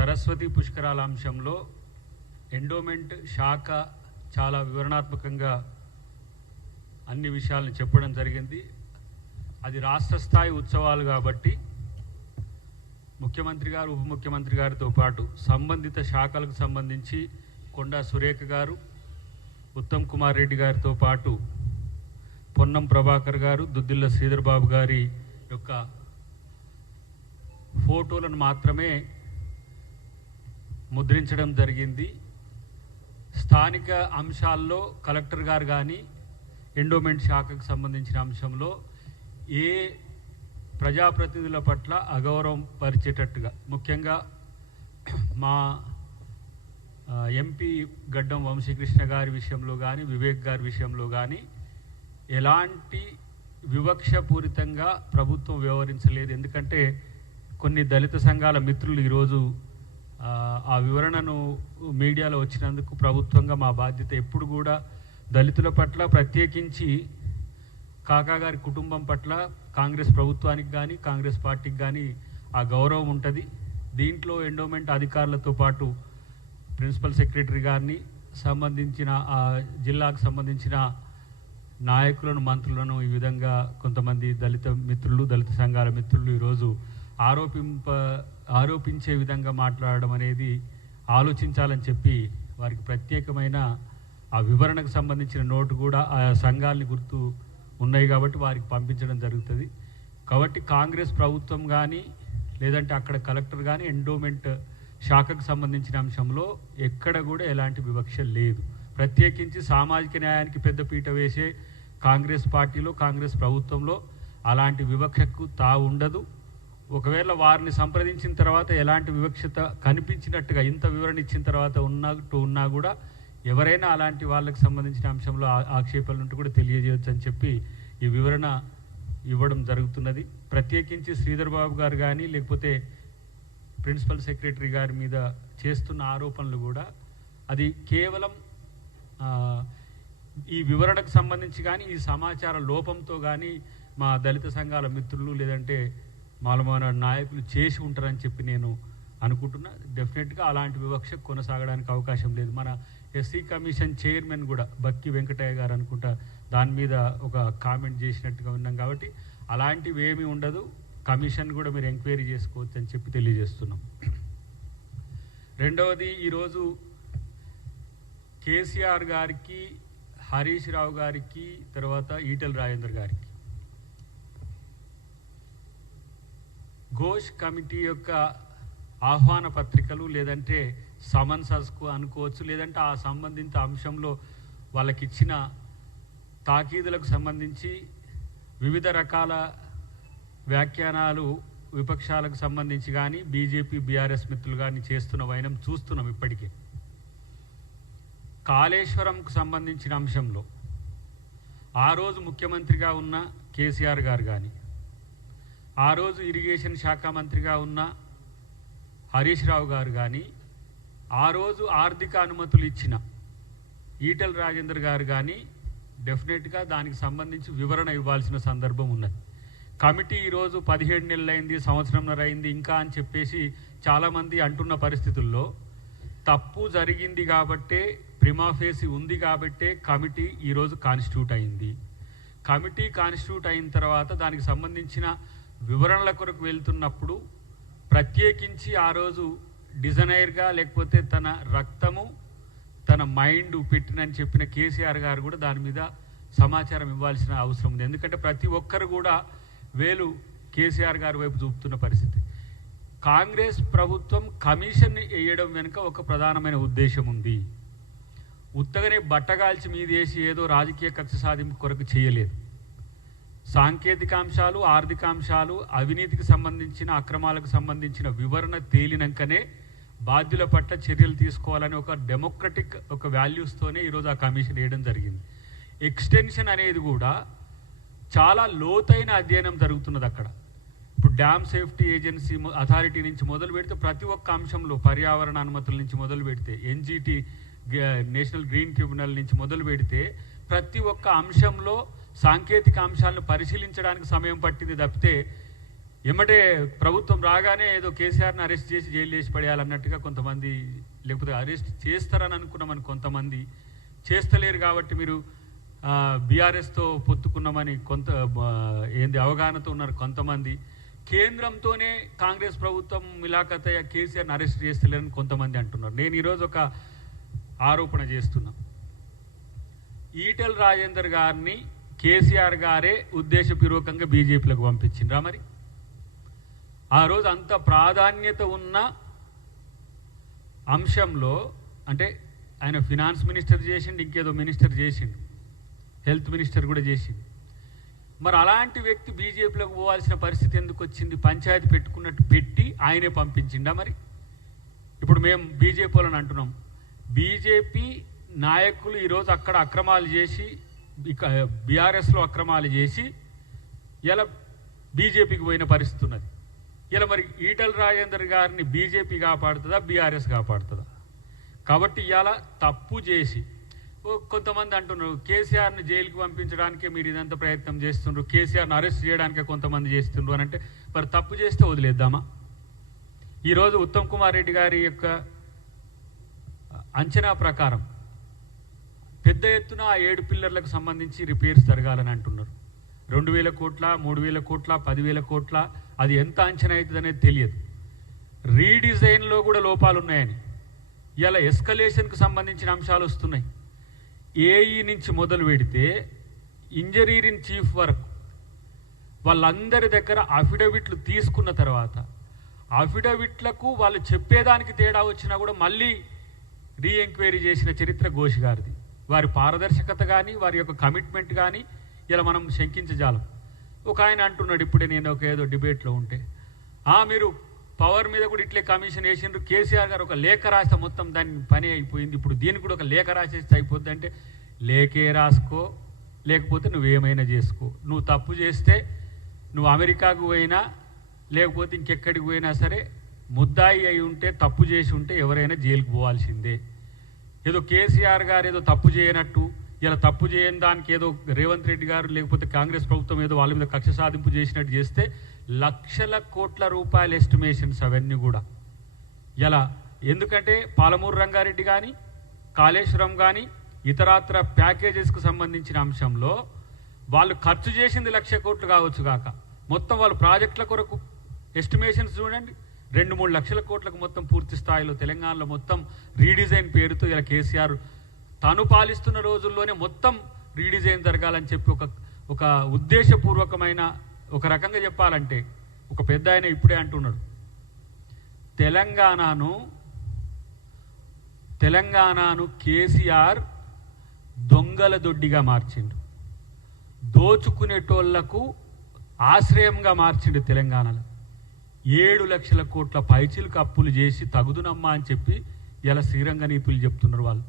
సరస్వతి పుష్కరాల అంశంలో ఎండోమెంట్ శాఖ చాలా వివరణాత్మకంగా అన్ని విషయాలను చెప్పడం జరిగింది. అది రాష్ట్ర స్థాయి ఉత్సవాలు కాబట్టి ముఖ్యమంత్రి గారు, ఉప ముఖ్యమంత్రి గారితో పాటు సంబంధిత శాఖలకు సంబంధించి కొండా సురేఖ గారు, ఉత్తమ్ కుమార్ రెడ్డి గారితో పాటు పొన్నం ప్రభాకర్ గారు, దుద్దిల్ల శ్రీధర్ బాబు గారి యొక్క ఫోటోలను మాత్రమే ముద్రించడం జరిగింది. స్థానిక అంశాల్లో కలెక్టర్ గారు కానీ ఎండోమెంట్ శాఖకు సంబంధించిన అంశంలో ఏ ప్రజాప్రతినిధుల పట్ల అగౌరవం పరిచేటట్టుగా, ముఖ్యంగా మా ఎంపీ గడ్డం వంశీకృష్ణ గారి విషయంలో కానీ, వివేక్ గారి విషయంలో కానీ ఎలాంటి వివక్షపూరితంగా ప్రభుత్వం వ్యవహరించలేదు. ఎందుకంటే కొన్ని దళిత సంఘాల మిత్రులు ఈరోజు ఆ వివరణను మీడియాలో వచ్చినందుకు ప్రభుత్వంగా మా బాధ్యత ఎప్పుడు కూడా దళితుల పట్ల, ప్రత్యేకించి కాకా గారి కుటుంబం పట్ల కాంగ్రెస్ ప్రభుత్వానికి కానీ కాంగ్రెస్ పార్టీకి కానీ ఆ గౌరవం ఉంటుంది. దీంట్లో ఎండోమెంట్ అధికారులతో పాటు ప్రిన్సిపల్ సెక్రటరీ గారిని, సంబంధించిన జిల్లాకు సంబంధించిన నాయకులను, మంత్రులను ఈ విధంగా కొంతమంది దళిత మిత్రులు, దళిత సంఘాల మిత్రులు ఈరోజు ఆరోపించే విధంగా మాట్లాడడం అనేది ఆలోచించాలని చెప్పి వారికి ప్రత్యేకమైన ఆ వివరణకు సంబంధించిన నోటు కూడా ఆ సంఘాలని గుర్తు ఉన్నాయి కాబట్టి వారికి పంపించడం జరుగుతుంది. కాబట్టి కాంగ్రెస్ ప్రభుత్వం కానీ లేదంటే అక్కడ కలెక్టర్ కానీ ఎండోమెంట్ శాఖకు సంబంధించిన అంశంలో ఎక్కడ కూడా ఎలాంటి వివక్ష లేదు. ప్రత్యేకించి సామాజిక న్యాయానికి పెద్దపీట వేసే కాంగ్రెస్ పార్టీలో, కాంగ్రెస్ ప్రభుత్వంలో అలాంటి వివక్షకు ఉండదు. ఒకవేళ వారిని సంప్రదించిన తర్వాత ఎలాంటి వివక్షత కనిపించినట్టుగా ఇంత వివరణ ఇచ్చిన తర్వాత ఉన్నా కూడా ఎవరైనా అలాంటి వాళ్ళకి సంబంధించిన అంశంలో ఆక్షేపణలు ఉంటే కూడా తెలియజేయవచ్చు అని చెప్పి ఈ వివరణ ఇవ్వడం జరుగుతున్నది. ప్రత్యేకించి శ్రీధర్ బాబు గారు కానీ లేకపోతే ప్రిన్సిపల్ సెక్రటరీ గారి మీద చేస్తున్న ఆరోపణలు కూడా అది కేవలం ఈ వివరణకు సంబంధించి కానీ ఈ సమాచార లోపంతో కానీ మా దళిత సంఘాల మిత్రులు లేదంటే మాలమాన నాయకులు చేసి ఉంటారని చెప్పి నేను అనుకుంటున్నా. డెఫినెట్గా అలాంటి వివక్ష కొనసాగడానికి అవకాశం లేదు. మన ఎస్సీ కమిషన్ చైర్మన్ కూడా బక్కి వెంకటయ్య గారు అనుకుంటా దాని మీద ఒక కామెంట్ చేసినట్టుగా ఉన్నాం. కాబట్టి అలాంటివి ఏమీ ఉండదు. కమిషన్ కూడా మీరు ఎంక్వైరీ చేసుకోవచ్చు అని చెప్పి తెలియజేస్తున్నాం. రెండవది, ఈరోజు కేసీఆర్ గారికి, హరీష్ రావు గారికి, తర్వాత ఈటెల రాజేందర్ గారికి ఘోష్ కమిటీ యొక్క ఆహ్వాన పత్రికలు లేదంటే సమన్సస్కు అనుకోవచ్చు, లేదంటే ఆ సంబంధిత అంశంలో వాళ్ళకి ఇచ్చిన తాకీదులకు సంబంధించి వివిధ రకాల వ్యాఖ్యానాలు విపక్షాలకు సంబంధించి కానీ బీజేపీ, బీఆర్ఎస్ మిత్రులు కానీ చేస్తున్న వైనం చూస్తున్నాం. ఇప్పటికే కాళేశ్వరంకు సంబంధించిన అంశంలో ఆ రోజు ముఖ్యమంత్రిగా ఉన్న కేసీఆర్ గారు కానీ, ఆ రోజు ఇరిగేషన్ శాఖ మంత్రిగా ఉన్న హరీష్ రావు గారు కానీ, ఆ రోజు ఆర్థిక అనుమతులు ఇచ్చిన ఈటెల రాజేందర్ గారు కానీ డెఫినెట్గా దానికి సంబంధించి వివరణ ఇవ్వాల్సిన సందర్భం ఉన్నది. కమిటీ ఈరోజు 17 నెలలైంది, సంవత్సరంన్నర అయింది ఇంకా అని చెప్పేసి చాలామంది అంటున్న పరిస్థితుల్లో తప్పు జరిగింది కాబట్టే, ప్రిమాఫేసి ఉంది కాబట్టే కమిటీ ఈరోజు కాన్స్టిట్యూట్ అయింది. కమిటీ కాన్స్టిట్యూట్ అయిన తర్వాత దానికి సంబంధించిన వివరణల కొరకు వెళ్తున్నప్పుడు ప్రత్యేకించి ఆ రోజు డిజైనర్గా లేకపోతే తన రక్తము, తన మైండ్ పెట్టినని చెప్పిన కేసీఆర్ గారు కూడా దాని మీద సమాచారం ఇవ్వాల్సిన అవసరం ఉంది. ఎందుకంటే ప్రతి ఒక్కరు కూడా వేలు కేసీఆర్ గారి వైపు చూపుతున్న పరిస్థితి. కాంగ్రెస్ ప్రభుత్వం కమిషన్ వేయడం వెనుక ఒక ప్రధానమైన ఉద్దేశం ఉంది. ఉత్తగానే బట్టగాల్చి మీదేసి ఏదో రాజకీయ కక్ష సాధింపు కొరకు చేయలేదు. సాంకేతిక అంశాలు, ఆర్థిక అంశాలు, అవినీతికి సంబంధించిన అక్రమాలకు సంబంధించిన వివరణ తేలినాకనే బాధ్యుల పట్ల చర్యలు తీసుకోవాలని ఒక డెమోక్రటిక్ ఒక వాల్యూస్తోనే ఈరోజు ఆ కమిషన్ వేయడం జరిగింది. ఎక్స్టెన్షన్ అనేది కూడా చాలా లోతైన అధ్యయనం జరుగుతున్నది అక్కడ. ఇప్పుడు డ్యామ్ సేఫ్టీ ఏజెన్సీ అథారిటీ నుంచి మొదలు పెడితే ప్రతి ఒక్క అంశంలో, పర్యావరణ అనుమతుల నుంచి మొదలు పెడితే, ఎన్జిటి నేషనల్ గ్రీన్ ట్రిబ్యునల్ నుంచి మొదలు పెడితే ప్రతి ఒక్క అంశంలో సాంకేతిక అంశాలను పరిశీలించడానికి సమయం పట్టింది తప్పితే ఎమ్మటే ప్రభుత్వం రాగానే ఏదో కేసీఆర్ని అరెస్ట్ చేసి జైలు వేసి పడేయాలన్నట్టుగా కొంతమంది, లేకపోతే అరెస్ట్ చేస్తారని అనుకున్నామని కొంతమంది, చేస్తలేరు కాబట్టి మీరు బీఆర్ఎస్తో పొత్తుకున్నామని ఏంది అవగాహనతో ఉన్నారు కొంతమంది, కేంద్రంతోనే కాంగ్రెస్ ప్రభుత్వం మిలాఖతయ్య కేసీఆర్ని అరెస్ట్ చేస్తలేరని కొంతమంది అంటున్నారు. నేను ఈరోజు ఒక ఆరోపణ చేస్తున్నా. ఈటెల రాజేందర్ గారిని కేసీఆర్ గారే ఉద్దేశపూర్వకంగా బీజేపీలకు పంపించిండ్రా? మరి ఆ రోజు అంత ప్రాధాన్యత ఉన్న అంశంలో, అంటే ఆయన ఫినాన్స్ మినిస్టర్ చేసిండు, ఇంకేదో మినిస్టర్ చేసిండు, హెల్త్ మినిస్టర్ కూడా చేసిండు. మరి అలాంటి వ్యక్తి బీజేపీలోకి పోవాల్సిన పరిస్థితి ఎందుకు వచ్చింది? పంచాయతీ పెట్టుకున్నట్టు పెట్టి ఆయనే పంపించిండా? మరి ఇప్పుడు మేము బీజేపీ వాళ్ళని అంటున్నాం, బీజేపీ నాయకులు ఈరోజు అక్కడ అక్రమాలు చేసి, బీఆర్ఎస్లో అక్రమాలు చేసి ఇలా బీజేపీకి పోయిన పరిస్థితి ఉన్నది. ఇలా మరి ఈటెల రాజేందర్ గారిని బీజేపీ కాపాడుతుందా, బీఆర్ఎస్ కాపాడుతుందా? కాబట్టి ఇవాళ తప్పు చేసి కొంతమంది అంటున్నారు కేసీఆర్ని జైలుకి పంపించడానికే మీరు ఇదంతా ప్రయత్నం చేస్తున్నారు, కేసీఆర్ని అరెస్ట్ చేయడానికే కొంతమంది చేస్తున్నారు అని అంటే మరి తప్పు చేస్తే వదిలేద్దామా? ఈరోజు ఉత్తమ్ కుమార్ రెడ్డి గారి యొక్క అంచనా ప్రకారం పెద్ద ఎత్తున ఆ 7 పిల్లర్లకు సంబంధించి రిపేర్స్ జరగాలని అంటున్నారు. 2,000 కోట్ల, 3,000 కోట్ల, 10,000 కోట్ల, అది ఎంత అంచనా అవుతుంది అనేది తెలియదు. రీడిజైన్లో కూడా లోపాలు ఉన్నాయని ఇలా ఎస్కలేషన్కి సంబంధించిన అంశాలు వస్తున్నాయి. ఏఈ నుంచి మొదలు పెడితే ఇంజనీరింగ్ చీఫ్ వరకు వాళ్ళందరి దగ్గర అఫిడవిట్లు తీసుకున్న తర్వాత అఫిడవిట్లకు వాళ్ళు చెప్పేదానికి తేడా వచ్చినా కూడా మళ్ళీ రీఎంక్వైరీ చేసిన చరిత్ర ఘోష్ గారిది. వారి పారదర్శకత కానీ, వారి యొక్క కమిట్మెంట్ కానీ ఇలా మనం శంకించజాలం. ఒక ఆయన అంటున్నాడు, ఇప్పుడే నేను ఒక ఏదో డిబేట్లో ఉంటే, మీరు పవర్ మీద కూడా ఇట్లే కమిషన్ వేసిండ్రు, కేసీఆర్ గారు ఒక లేఖ రాస్తే మొత్తం దాని పని అయిపోయింది, ఇప్పుడు దీనికి కూడా ఒక లేఖ రాసేస్తే అయిపోద్ది అంటే, లేఖే రాసుకో, లేకపోతే నువ్వేమైనా చేసుకో. నువ్వు తప్పు చేస్తే నువ్వు అమెరికాకు పోయినా లేకపోతే ఇంకెక్కడికి పోయినా సరే ముద్దాయి అయి ఉంటే, తప్పు చేసి ఉంటే ఎవరైనా జైలుకు పోవాల్సిందే. ఏదో కేసీఆర్ గారు ఏదో తప్పు చేయనట్టు, ఇలా తప్పు చేయని దానికి ఏదో రేవంత్ రెడ్డి గారు లేకపోతే కాంగ్రెస్ ప్రభుత్వం ఏదో వాళ్ళ మీద కక్ష సాధింపు చేసినట్టు చేస్తే లక్షల కోట్ల రూపాయల ఎస్టిమేషన్స్ అవన్నీ కూడా ఇలా. ఎందుకంటే పాలమూరు రంగారెడ్డి కానీ, కాళేశ్వరం కానీ, ఇతరాత్ర ప్యాకేజెస్కు సంబంధించిన అంశంలో వాళ్ళు ఖర్చు చేసింది 1,00,000 కోట్లు కావచ్చు కాక, మొత్తం వాళ్ళు ప్రాజెక్టుల కొరకు ఎస్టిమేషన్స్ చూడండి 2-3 లక్షల కోట్లకు మొత్తం పూర్తి స్థాయిలో తెలంగాణలో మొత్తం రీడిజైన్ పేరుతో ఇలా కేసీఆర్ తాను పాలిస్తున్న రోజుల్లోనే మొత్తం రీడిజైన్ జరగాలని చెప్పి ఒక ఉద్దేశపూర్వకమైన, ఒక రకంగా చెప్పాలంటే ఒక పెద్ద ఆయన ఇప్పుడే అంటున్నాడు, తెలంగాణను కేసీఆర్ దొంగల దొడ్డిగా మార్చిండు, దోచుకునేటోళ్లకు ఆశ్రయంగా మార్చిండు. తెలంగాణలో 7 లక్షల కోట్ల పైచిలకు అప్పులు చేసి తగుదునమ్మా అని చెప్పి ఇలా శ్రీరంగ నీతులు చెప్తున్నారు వాళ్ళు.